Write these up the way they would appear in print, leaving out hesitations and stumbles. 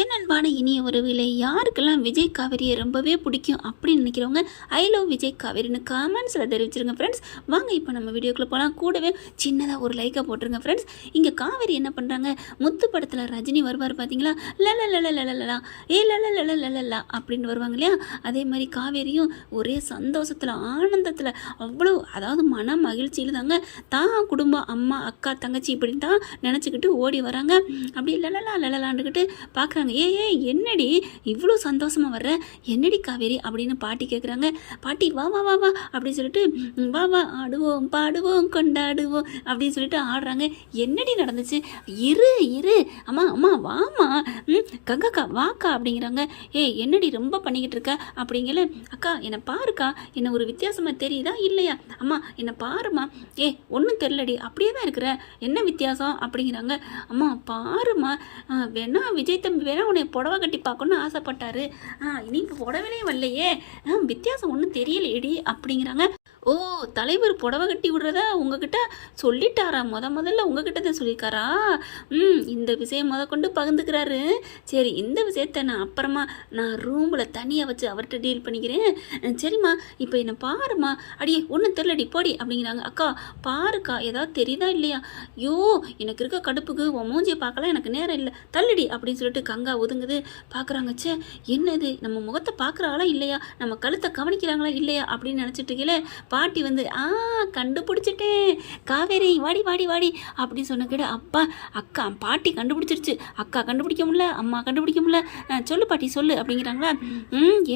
என் அன்பான இனிய உறவுகளே, யாருக்கெல்லாம் விஜய் காவேரியை ரொம்பவே பிடிக்கும் அப்படின்னு நினைக்கிறவங்க ஐ லவ் விஜய் காவேரின்னு கமெண்ட்ஸில் தெரிவிச்சிருங்க ஃப்ரெண்ட்ஸ். வாங்க இப்போ நம்ம வீடியோக்குள்ளே போகலாம். கூடவே சின்னதாக ஒரு லைக்கை போட்டுருங்க ஃப்ரெண்ட்ஸ். இங்கே காவேரி என்ன பண்ணுறாங்க, முத்து படத்தில் ரஜினி வருவார் பார்த்தீங்களா, லலலலலலலா ஏ லலலலலலா அப்படின்னு வருவாங்க இல்லையா, அதே மாதிரி காவேரியும் ஒரே சந்தோஷத்தில் ஆனந்தத்தில் அவ்வளோ, அதாவது மன மகிழ்ச்சியில் தாங்க தான் குடும்பம் அம்மா அக்கா தங்கச்சி இப்படின்னு தான் நினச்சிக்கிட்டு ஓடி வராங்க. அப்படி லலலா லலலாண்டுக்கிட்டு பார்க்குறாங்க. ஏ என்னடி இவ்வளோ சந்தோஷமாக வர்ற, என்னடி காவேரி அப்படின்னு பாட்டி கேட்குறாங்க. பாட்டி வா வா வா வா அப்படின்னு சொல்லிட்டு வா வா ஆடுவோம் பாடுவோம் கொண்டாடுவோம் அப்படின்னு சொல்லிட்டு ஆடுறாங்க. என்னடி நடந்துச்சு, இரு இரு அம்மா அம்மா வாமா, கங்காக்கா வாக்கா அப்படிங்கிறாங்க. என்னடி ரொம்ப பண்ணிக்கிட்டு இருக்க அப்படிங்கல. அக்கா என்னை பாருக்கா, என்ன ஒரு வித்தியாசமாக தெரியுதா இல்லையா, அம்மா என்னை பாருமா, ஒன்றும் தெரிலடி அப்படியே தான் இருக்கிற, என்ன வித்தியாசம் அப்படிங்கிறாங்க. அம்மா பாருமா, வேணா விஜய் தம்பி வேணா உன்னை புடவை கட்டி பார்க்கணுன்னு ஆசைப்பட்டாரு, இனி இப்போ புடவையிலையும் வரலையே, வித்தியாசம் ஒன்றும் தெரியலையேடி அப்படிங்கிறாங்க. ஓ, தலைவர் புடவை கட்டி விடுறத உங்ககிட்ட சொல்லிட்டாரா, முதல்ல உங்ககிட்ட தான் சொல்லியிருக்காரா, இந்த விஷயம் கொண்டு பகிர்ந்துக்கிறாரு. சரி, இந்த விஷயத்த நான் அப்புறமா நான் ரூமில் தனியாக வச்சு அவர்கிட்ட டீல் பண்ணிக்கிறேன். சரிம்மா இப்போ என்னை பாருமா, அடியே ஒன்றும் தெரிலடி போடி அப்படிங்கிறாங்க. அக்கா பாருக்கா ஏதாவது தெரியுதா இல்லையா, ஐயோ எனக்கு இருக்க கடுப்புக்கு உன் மூஞ்சியை பார்க்கலாம் எனக்கு நேரம் இல்லை, தள்ளுடி அப்படின்னு சொல்லிட்டு கங்கா ஒதுங்குது. பார்க்குறாங்க, சே என்னது நம்ம முகத்தை பார்க்குறாங்களா இல்லையா, நம்ம கழுத்தை கவனிக்கிறாங்களா இல்லையா அப்படின்னு நினச்சிட்டு இருக்கீங்களே. பாட்டி வந்து கண்டுபிடிச்சிட்டேன் காவேரி, வாடி வாடி வாடி அப்படின்னு சொன்ன கேட. அப்பா அக்கா பாட்டி கண்டுபிடிச்சிருச்சு, அக்கா கண்டுபிடிக்க முடியல, அம்மா கண்டுபிடிக்க முடியல, சொல்லு பாட்டி சொல்லு அப்படிங்கிறாங்களா.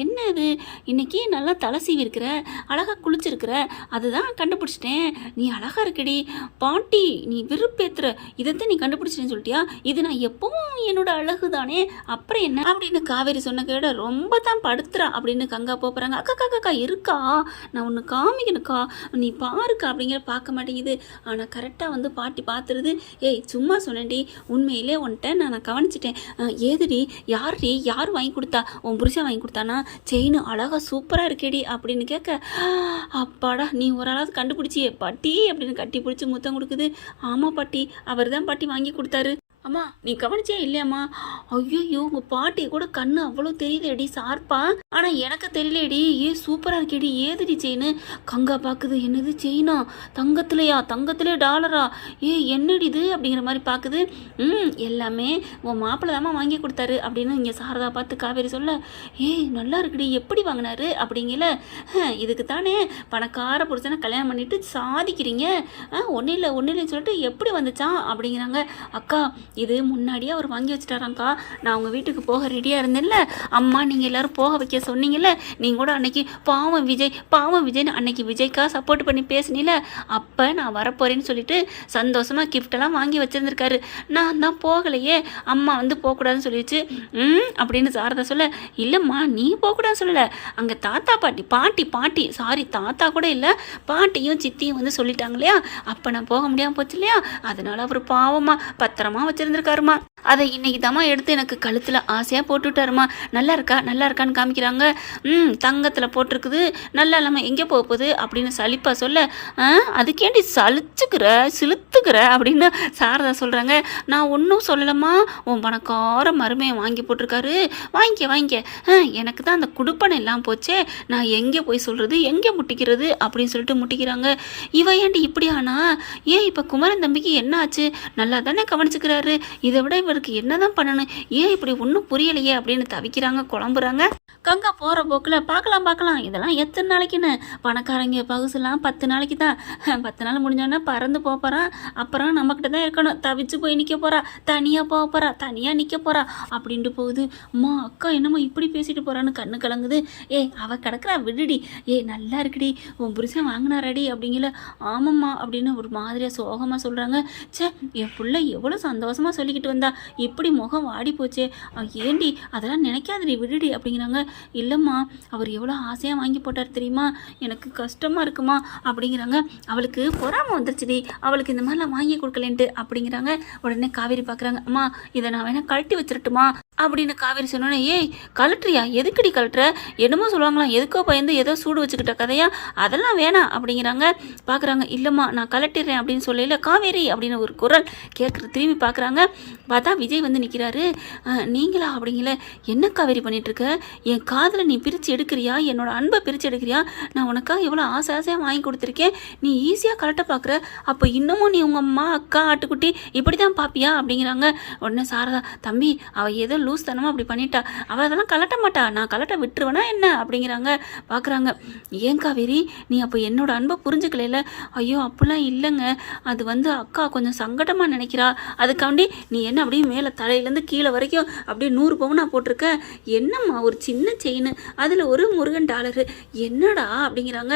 என்ன இது இன்னைக்கு நல்லா தலை சீவி இருக்கிற, அழகாக குளிச்சிருக்கிற, அதுதான் கண்டுபிடிச்சிட்டேன், நீ அழகாக இருக்கடி பாட்டி, நீ விருப்பேத்துற, இதைத்தான் நீ கண்டுபிடிச்சிட்டேன்னு சொல்லிட்டியா, இது நான் எப்பவும் என்னோட அழகு தானே, அப்புறம் என்ன அப்படின்னு காவேரி சொன்ன கேட. ரொம்ப தான் படுத்துறா அப்படின்னு கங்கா போகிறாங்க. அக்கா அக்கா அக்கா இருக்கா, நான் ஒன்று காமிக்கணுக்கா, நீ பாருக்கா அப்படிங்கிற பார்க்க மாட்டேங்குது. ஆனால் கரெக்டாக வந்து பாட்டி பார்த்துருது. சும்மா சொன்னேன்டி, உண்மையிலே உன்ட்ட நான் கவனிச்சிட்டேன், ஏதுடி யாருடி யார் வாங்கி கொடுத்தா, உன் புருஷன் வாங்கி கொடுத்தானா, செயின் அழகாக சூப்பராக இருக்கேடி அப்படின்னு கேட்க. அப்பாடா நீ ஒரு ஆளாவது கண்டுபிடிச்சியே பாட்டி அப்படின்னு கட்டி பிடிச்சி முத்தம் கொடுக்குது. ஆமாம் பாட்டி, அவர் தான் பாட்டி வாங்கி கொடுத்தாரு. அம்மா நீ கவனிச்சியா இல்லையாம்மா, ஐயோ உங்கள் பாட்டி கூட கண்ணு அவ்வளோ தெரியுதேடி சார்ப்பா, ஆனால் எனக்கு தெரியலேடி, சூப்பராக இருக்கேடி, ஏதுடி செயின், கங்கா பார்க்குது. என்னது செயினா, தங்கத்துலையா, தங்கத்திலே டாலரா, என்னடி இது அப்படிங்கிற மாதிரி பார்க்குது. எல்லாமே உன் மாப்பிள்ளை தாம்மா வாங்கி கொடுத்தாரு அப்படின்னு இங்கே சாரதா பார்த்து காவேரி சொல்ல. நல்லா இருக்குடி, எப்படி வாங்கினாரு அப்படிங்கல. இதுக்கு தானே பணக்கார புருஷனை கல்யாணம் பண்ணிட்டு சாதிக்கிறீங்க, ஒன்றும் இல்லைன்னு சொல்லிட்டு எப்படி வந்துச்சான் அப்படிங்கிறாங்க. அக்கா இது முன்னாடியே அவர் வாங்கி வச்சுட்டாராங்க்கா, நான் உங்கள் வீட்டுக்கு போக ரெடியாக இருந்தேன்ல, அம்மா நீங்கள் எல்லோரும் போக வைக்க சொன்னீங்கல்ல, நீங்கள் கூட அன்னைக்கு பாவம் விஜய்னு அன்னைக்கு விஜய்க்கா சப்போர்ட் பண்ணி பேசினில, அப்போ நான் வரப்போகிறேன்னு சொல்லிட்டு சந்தோஷமாக கிஃப்டெல்லாம் வாங்கி வச்சுருந்துருக்காரு, நான் தான் போகலையே, அம்மா வந்து போகக்கூடாதுன்னு சொல்லிடுச்சு அப்படின்னு சாரதா சொல்ல. இல்லைம்மா நீ போகக்கூடாதுன்னு சொல்லலை, அங்கே தாத்தா பாட்டி சாரி தாத்தா கூட இல்லை, பாட்டியும் சித்தியும் வந்து சொல்லிட்டாங்க இல்லையா, அப்போ நான் போக முடியாமல் போச்சு இல்லையா, அதனால் அவர் பாவமா பத்திரமா வச்சுருந்துருக்காருமா, அதை இன்னைக்கு தாம்மா எடுத்து எனக்கு கழுத்தில் ஆசையாக போட்டுவிட்டாருமா, நல்லா இருக்கான்னு காமிக்கிறாங்க. தங்கத்தில் போட்டிருக்குது, நல்லா இல்லாமல் எங்கே போக போகுது அப்படின்னு சலிப்பா சொல்ல. அதுக்கேண்டி சிலுத்துக்கிற அப்படின்னு சாரதா சொல்கிறாங்க. நான் ஒன்றும் சொல்லலம்மா, உன் பணக்கார மருமையை வாங்கி போட்டிருக்காரு, வாங்கிக்க, எனக்கு தான் அந்த குடுப்பனை எல்லாம் போச்சே, நான் எங்கே போய் சொல்கிறது, எங்கே முட்டிக்கிறது அப்படின்னு சொல்லிட்டு முட்டிக்கிறாங்க. இவ ஏண்டி இப்படி ஆனா, இப்போ குமரன் தம்பிக்கு என்ன ஆச்சு, நல்லா தானே கவனிச்சுக்கிறாரு, இதை விட இவருக்கு என்னதான் பண்ணணும், இப்படி ஒன்றும் புரியலையே அப்படின்னு தவிக்கிறாங்க, குழம்புறாங்க. கங்கா போகிற போக்கில் பார்க்கலாம் இதெல்லாம் எத்தனை நாளைக்குன்னு, பணக்காரங்க பகுசுலாம் 10 நாளைக்கு தான், 10 நாள் முடிஞ்சோன்னா பறந்து போகிறான், அப்புறம் நம்மக்கிட்ட தான் இருக்கணும், தவிச்சு போய் நிற்க போகிறா, தனியாக போக போகிறா, தனியாக நிற்க போகிறா அப்படின்ட்டு போகுது. அம்மா அக்கா என்னம்மா இப்படி பேசிட்டு போகிறான்னு கண்ணு கலங்குது. அவள் கிடக்குறா விடுடி, நல்லா இருக்குடி, உன் புருஷன் வாங்கினாராடி அப்படிங்கல. ஆமாம்மா அப்படின்னு ஒரு மாதிரியாக சோகமாக சொல்கிறாங்க. என் பிள்ளை எவ்வளோ சந்தோஷமாக சொல்லிக்கிட்டு வந்தா, இப்படி முகம் வாடி போச்சே, ஏண்டி அதெல்லாம் நினைக்காதடி விடுடி அப்படிங்கிறாங்க. இல்லைம்மா அவர் எவ்வளோ ஆசையாக வாங்கி போட்டார் தெரியுமா, எனக்கு கஷ்டமாக இருக்குமா அப்படிங்கிறாங்க. அவளுக்கு பொறாமை வந்துருச்சுடி, அவளுக்கு இந்த மாதிரிலாம் வாங்கி கொடுக்கலேன்ட்டு அப்படிங்கிறாங்க. உடனே காவேரி பார்க்குறாங்க. அம்மா இதை நான் வேணா கழட்டி வச்சிரட்டுமா அப்படின்னு காவேரி சொன்னோன்னே, கலட்டுறியா, எதுக்கடி கலட்டுற, என்னமோ சொல்லுவாங்களாம், எதுக்கோ பயந்து ஏதோ சூடு வச்சுக்கிட்ட கதையா, அதெல்லாம் வேணாம் அப்படிங்கிறாங்க. பார்க்குறாங்க. இல்லைம்மா நான் கலட்டிடுறேன் அப்படின்னு சொல்லல காவேரி அப்படின்னு ஒரு குரல் கேட்குற, திரும்பி பார்க்குறாங்க. பார்க்குறாங்க. பார்த்தா விஜய் வந்து நிற்கிறாரு. நீங்களா அப்படிங்கல, என்ன காவேரி பண்ணிகிட்ருக்க? என் காதில் நீ பிரித்து எடுக்கிறியா? என்னோட அன்பை பிரித்து எடுக்கிறியா? நான் உனக்காக எவ்வளோ ஆசை ஆசையாக வாங்கி கொடுத்துருக்கேன், நீ ஈஸியாக கலட்ட பார்க்குற. அப்போ இன்னமும் நீ உங்கள் அம்மா அக்கா ஆட்டுக்குட்டி இப்படி தான் பார்ப்பியா அப்படிங்கிறாங்க. உடனே சாரதா, தம்பி அவள் ஏதோ லூஸ் தனமாக அப்படி பண்ணிட்டா, அவள் அதெல்லாம் கலட்ட மாட்டா, நான் கலட்ட விட்டுருவேனா என்ன அப்படிங்கிறாங்க. பார்க்குறாங்க. ஏன் காவேரி நீ அப்போ என்னோட அன்பை புரிஞ்சுக்கல? ஐயோ அப்படிலாம் இல்லைங்க, அது வந்து அக்கா கொஞ்சம் சங்கடமாக நினைக்கிறா, அதுக்காண்டி நீ என்ன அப்படியே மேலே தலையிலேருந்து கீழே வரைக்கும் அப்படியே 100 பவுனா போட்டிருக்க, என்னம்மா ஒரு சின்ன செயின், அதில் ஒரு முருகன் டாலரு, என்னடா அப்படிங்கிறாங்க.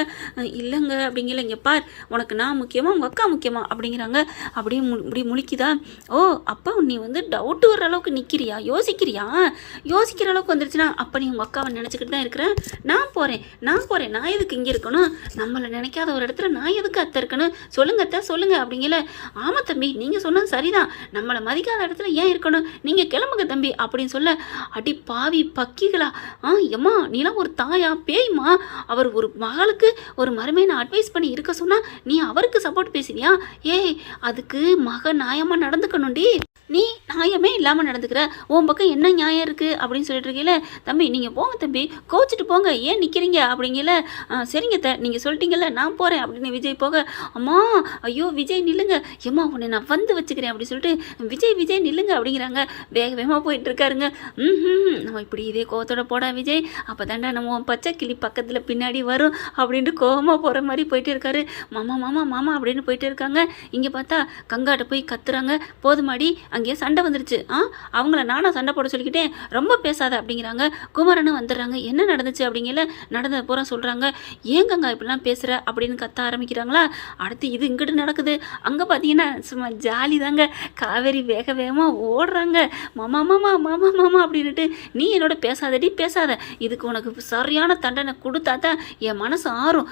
இல்லைங்க அப்படிங்கல, இங்கே பார், உனக்கு நான் முக்கியமா உங்கள் அக்கா முக்கியமா அப்படிங்கிறாங்க. அப்படியே இப்படி முழிக்குதா. ஓ அப்போ நீ வந்து டவுட் வர அளவுக்கு நிற்கிறியா, யோசிக்கிற அளவுக்கு வந்துருச்சுன்னா அப்போ நீ உங்கள் அக்காவை நினச்சிக்கிட்டு தான் இருக்கிறேன். நான் போகிறேன், நான் எதுக்கு இங்கே இருக்கணும், நம்மளை நினைக்காத ஒரு இடத்துல நான் எதுக்கு அத்தை இருக்கணும், சொல்லுங்க அத்தை சொல்லுங்க அப்படிங்கல. ஆமாம் தம்பி நீங்கள் சொன்னது சரிதான், நம்மளை மதிக்காத இடத்துல ஏன் இருக்கணும், நீங்கள் கிளம்புங்க தம்பி அப்படின்னு சொல்ல, அடி பாவி பக்கிகளா, எம்மா நீலாம் ஒரு தாயா பேய்மா, அவர் ஒரு மகளுக்கு ஒரு மருமையை அட்வைஸ் பண்ணி இருக்க சொன்னால் நீ அவருக்கு சப்போர்ட் பேசுறியா? ஏய் அதுக்கு மக நியாயமாக நடந்துக்கணும்டி, நீ நியாயமே இல்லாமல் நடந்துக்கிற, உன் பக்கம் என்ன நியாயம் இருக்குது அப்படின்னு சொல்லிட்டு இருக்கீங்களே. தம்பி நீங்கள் போங்க தம்பி, கோச்சிட்டு போங்க, ஏன் நிற்கிறீங்க அப்படிங்கல. சரிங்க நீங்கள் சொல்லிட்டீங்கல்ல நான் போகிறேன் அப்படின்னு விஜய் போக, அம்மா ஐயோ விஜய் நில்லுங்க, ஏம்மா உன்னை நான் வந்து வச்சுக்கிறேன் அப்படின்னு சொல்லிட்டு விஜய் நில்லுங்க அப்படிங்கிறாங்க. வேகமாக போயிட்டு இருக்காருங்க. நம்ம இப்படி இதே கோவத்தோட போடா விஜய், அப்போ தாண்டா நம்ம பச்சை கிளி பக்கத்தில் பின்னாடி வரும் அப்படின்ட்டு கோவமாக போகிற மாதிரி போயிட்டு இருக்காரு. மாமா மாமா மாமா அப்படின்னு போயிட்டு இருக்காங்க. இங்கே பார்த்தா கங்காட்ட போய் கத்துறாங்க. போதுமாடி அங்கேயே சண்டை வந்துருச்சு, அவங்கள நானா சண்டை போட சொல்லிக்கிட்டேன், ரொம்ப பேசாத அப்படிங்கிறாங்க. குமரனும் வந்துடுறாங்க. என்ன நடந்துச்சு அப்படிங்கல, நடந்தது பூரா சொல்கிறாங்க. ஏன் கங்கா இப்படிலாம் பேசுகிற அப்படின்னு கத்த ஆரம்பிக்கிறாங்களா. அடுத்து இது இங்கிட்டு நடக்குது. அங்கே பார்த்தீங்கன்னா சும்மா ஜாலி தாங்க. காவேரி வேகமாக ஓடுறாங்க. மாமா மாமா மாமா மாமா அப்படின்ட்டு, நீ என்னோட பேசாத, இதுக்கு உனக்கு சரியான தண்டனை கொடுத்தா தான் என் மனசு ஆறும்.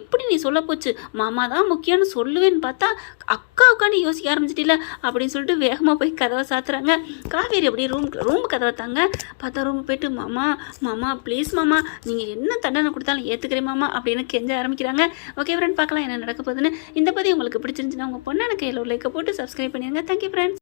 எப்படி நீ சொல்ல போச்சு, மாமா தான் முக்கியம்னு சொல்லுவேன்னு பார்த்தா அக்காவுக்காண்டி யோசிக்க ஆரம்பிச்சிட்டில அப்படின்னு சொல்லிட்டு வேகமாக போய் கதவை சாத்துறாங்க. காவேரி அப்படியே ரூம் கதவை தாங்க. பார்த்தா ரூம் போயிட்டு, மாமா ப்ளீஸ் மாமா, நீங்கள் என்ன தண்டனை கொடுத்தாலும் ஏற்றுக்கிறேன் மாமா அப்படின்னு கெஞ்ச ஆரம்பிக்கிறாங்க. ஓகே ஃப்ரெண்ட், பார்க்கலாம் என்ன நடக்க போகுதுன்னு. இந்த பதிவு உங்களுக்கு பிடிச்சிருந்துச்சுன்னா உங்கள் பொண்ணான கையில் ஒரு லைக்கை போட்டு சப்ஸ்கிரைப் பண்ணிடுங்க. Thank you friends.